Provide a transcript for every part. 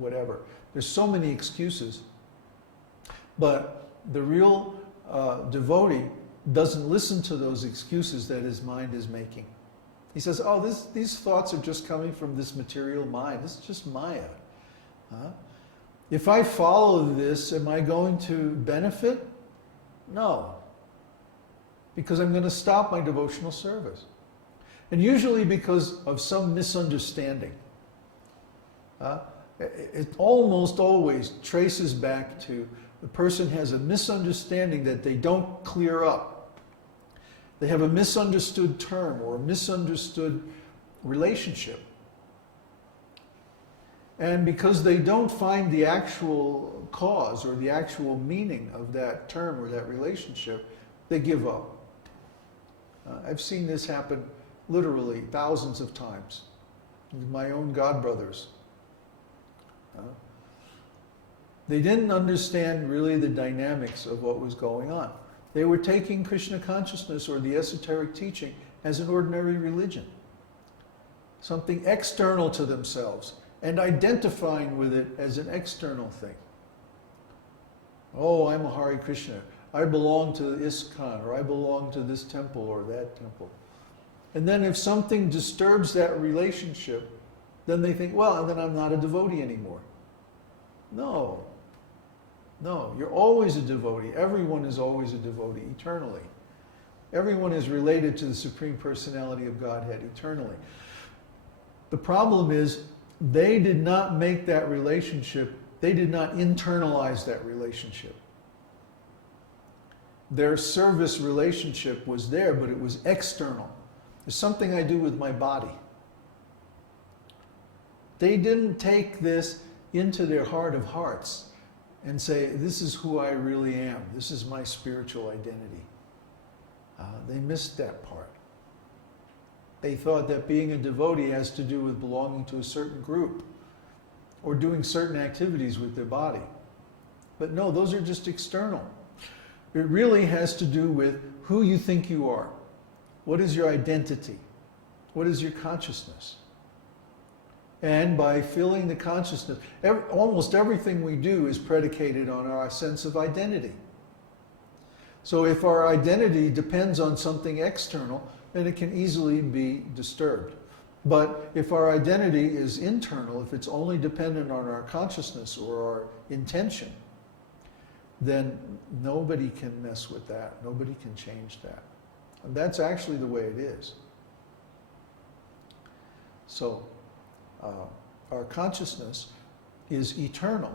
whatever. There's so many excuses. But the real devotee doesn't listen to those excuses that his mind is making. He says, oh, these thoughts are just coming from this material mind. This is just Maya. If I follow this, am I going to benefit? No. Because I'm going to stop my devotional service. And usually because of some misunderstanding. It almost always traces back to the person has a misunderstanding that they don't clear up. They have a misunderstood term or a misunderstood relationship. And because they don't find the actual cause or the actual meaning of that term or that relationship, they give up. I've seen this happen literally thousands of times with my own godbrothers. They didn't understand really the dynamics of what was going on. They were taking Krishna consciousness or the esoteric teaching as an ordinary religion, something external to themselves, and identifying with it as an external thing. Oh, I'm a Hare Krishna. I belong to ISKCON, or I belong to this temple or that temple. And then if something disturbs that relationship, then they think, well, then I'm not a devotee anymore. No. No, you're always a devotee. Everyone is always a devotee, eternally. Everyone is related to the Supreme Personality of Godhead eternally. The problem is, they did not make that relationship, they did not internalize that relationship. Their service relationship was there, but it was external. There's something I do with my body. They didn't take this into their heart of hearts and say, this is who I really am. This is my spiritual identity. They missed that part. They thought that being a devotee has to do with belonging to a certain group or doing certain activities with their body. But no, those are just external. It really has to do with who you think you are. What is your identity? What is your consciousness? And by filling the consciousness, almost everything we do is predicated on our sense of identity. So if our identity depends on something external, then it can easily be disturbed. But if our identity is internal, if it's only dependent on our consciousness or our intention, then nobody can mess with that. Nobody can change that. And that's actually the way it is. So, our consciousness is eternal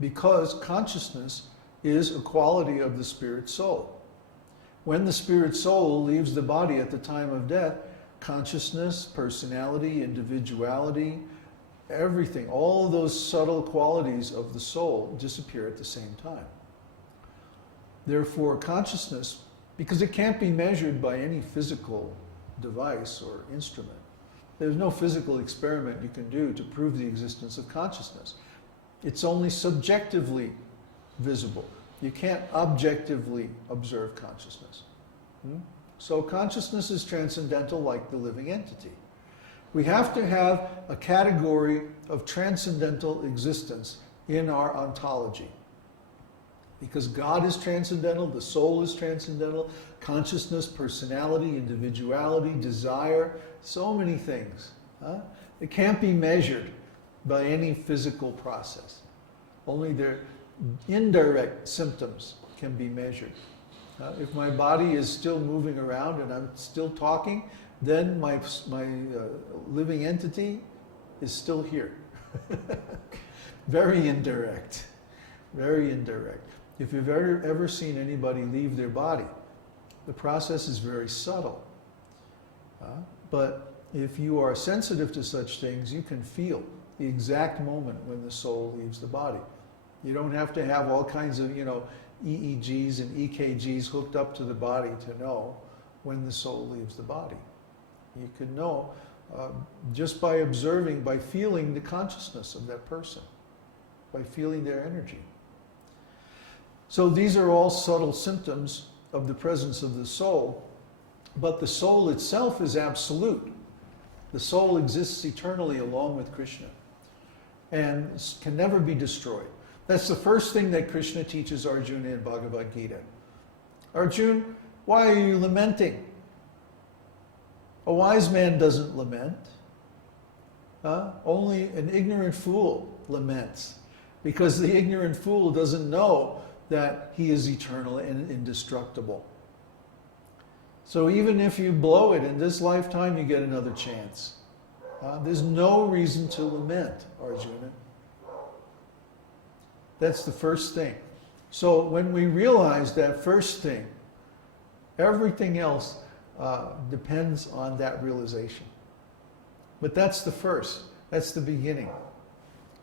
because consciousness is a quality of the spirit soul. When the spirit soul leaves the body at the time of death, consciousness, personality, individuality, everything, all of those subtle qualities of the soul disappear at the same time. Therefore, consciousness, because it can't be measured by any physical device or instrument, there's no physical experiment you can do to prove the existence of consciousness. It's only subjectively visible. You can't objectively observe consciousness. So consciousness is transcendental like the living entity. We have to have a category of transcendental existence in our ontology. Because God is transcendental, the soul is transcendental, consciousness, personality, individuality, desire, so many things. It can't be measured by any physical process. Only their indirect symptoms can be measured. If my body is still moving around and I'm still talking, then my living entity is still here. Very indirect. Very indirect. If you've ever seen anybody leave their body, the process is very subtle. But if you are sensitive to such things, you can feel the exact moment when the soul leaves the body. You don't have to have all kinds of, EEGs and EKGs hooked up to the body to know when the soul leaves the body. You can know just by observing, by feeling the consciousness of that person, by feeling their energy. So these are all subtle symptoms of the presence of the soul, but the soul itself is absolute. The soul exists eternally along with Krishna. and can never be destroyed. That's the first thing that Krishna teaches Arjuna in Bhagavad Gita. Arjuna, why are you lamenting? A wise man doesn't lament. Only an ignorant fool laments, because the ignorant fool doesn't know that he is eternal and indestructible. So even if you blow it in this lifetime, you get another chance. There's no reason to lament, Arjuna. That's the first thing. So when we realize that first thing, everything else depends on that realization. But that's the first. That's the beginning.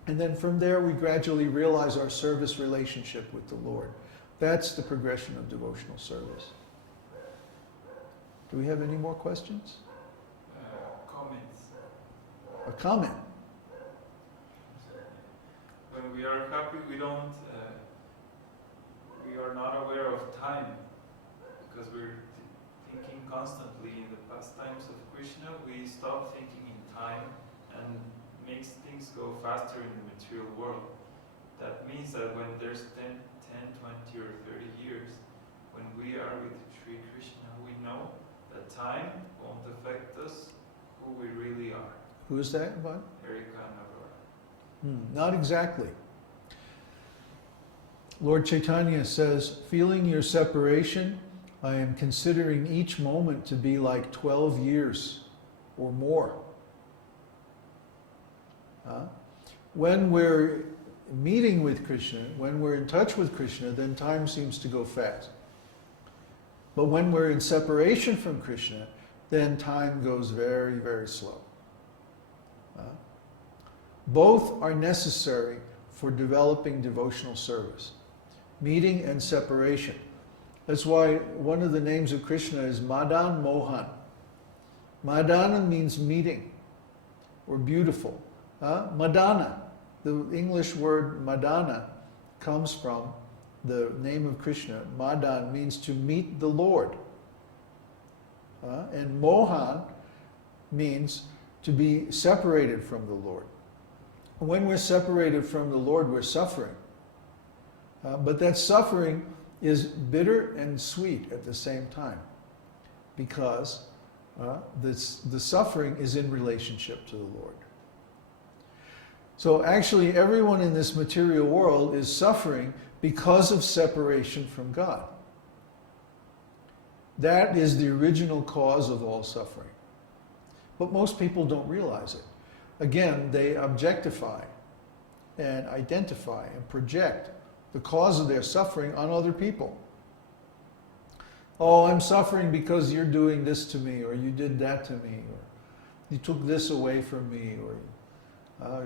And then from there we gradually realize our service relationship with the Lord. That's the progression of devotional service. Do we have any more questions? Comments. A comment? When we are happy, we are not aware of time, because we're thinking constantly in the pastimes of Krishna. We stop thinking in time and makes things go faster in the material world. That means that when there's 10, 20 or 30 years, when we are with Sri Krishna, we know that time won't affect us, who we really are. Who is that, Bud? Erika and Aurora. Not exactly. Lord Chaitanya says, feeling your separation, I am considering each moment to be like 12 years or more. When we're meeting with Krishna, when we're in touch with Krishna, then time seems to go fast. But when we're in separation from Krishna, then time goes very, very slow. Both are necessary for developing devotional service. Meeting and separation. That's why one of the names of Krishna is Madan Mohan. Madana means meeting or beautiful. Madana, the English word Madana, comes from the name of Krishna. Madan means to meet the Lord. And Mohan means to be separated from the Lord. When we're separated from the Lord, we're suffering. But that suffering is bitter and sweet at the same time, because the suffering is in relationship to the Lord. So actually everyone in this material world is suffering because of separation from God. That is the original cause of all suffering. But most people don't realize it. Again, they objectify and identify and project the cause of their suffering on other people. Oh, I'm suffering because you're doing this to me, or you did that to me, or you took this away from me, or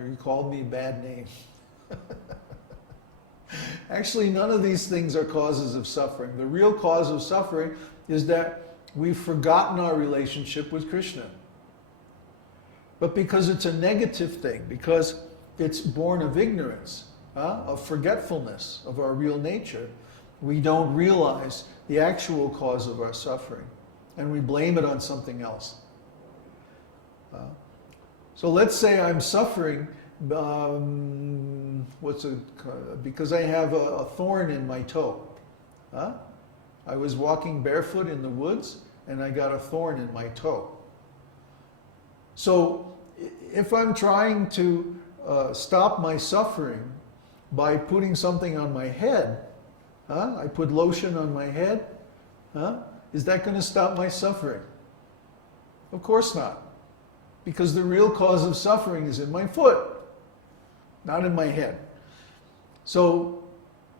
you called me a bad name. Actually, none of these things are causes of suffering. The real cause of suffering is that we've forgotten our relationship with Krishna. But because it's a negative thing, because it's born of ignorance, of forgetfulness of our real nature, we don't realize the actual cause of our suffering, and we blame it on something else. So let's say I'm suffering because I have a thorn in my toe. I was walking barefoot in the woods and I got a thorn in my toe. So if I'm trying to stop my suffering by putting something on my head, I put lotion on my head, is that going to stop my suffering? Of course not. Because the real cause of suffering is in my foot, not in my head. So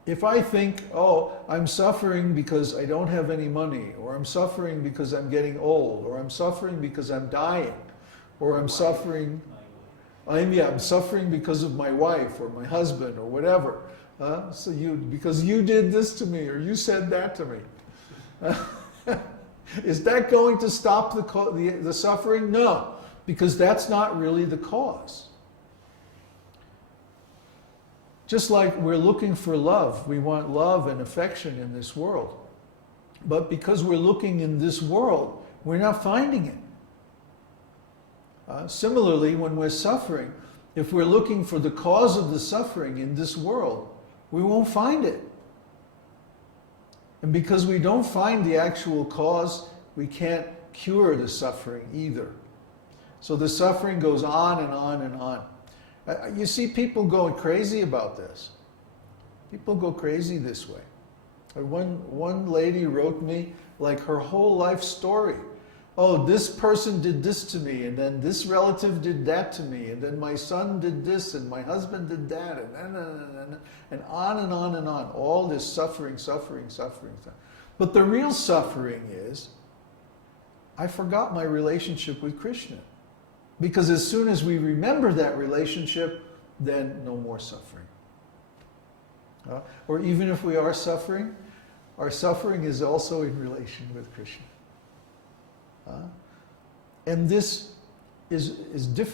if I think, oh, I'm suffering because I don't have any money, or I'm suffering because I'm getting old, or I'm suffering because I'm dying, or I'm suffering, I'm suffering because of my wife or my husband or whatever. Because you did this to me, or you said that to me. Is that going to stop the suffering? No, because that's not really the cause. Just like we're looking for love, we want love and affection in this world. But because we're looking in this world, we're not finding it. Similarly, when we're suffering, If we're looking for the cause of the suffering in this world, we won't find it. And because we don't find the actual cause, we can't cure the suffering either. So the suffering goes on and on and on. You see people going crazy about this. People go crazy this way. One lady wrote me like her whole life story. Oh, this person did this to me, and then this relative did that to me, and then my son did this, and my husband did that, and on and on and on. All this suffering, suffering, suffering. But the real suffering is, I forgot my relationship with Krishna. Because as soon as we remember that relationship, then no more suffering. Or even if we are suffering, our suffering is also in relation with Krishna. And this is difficult.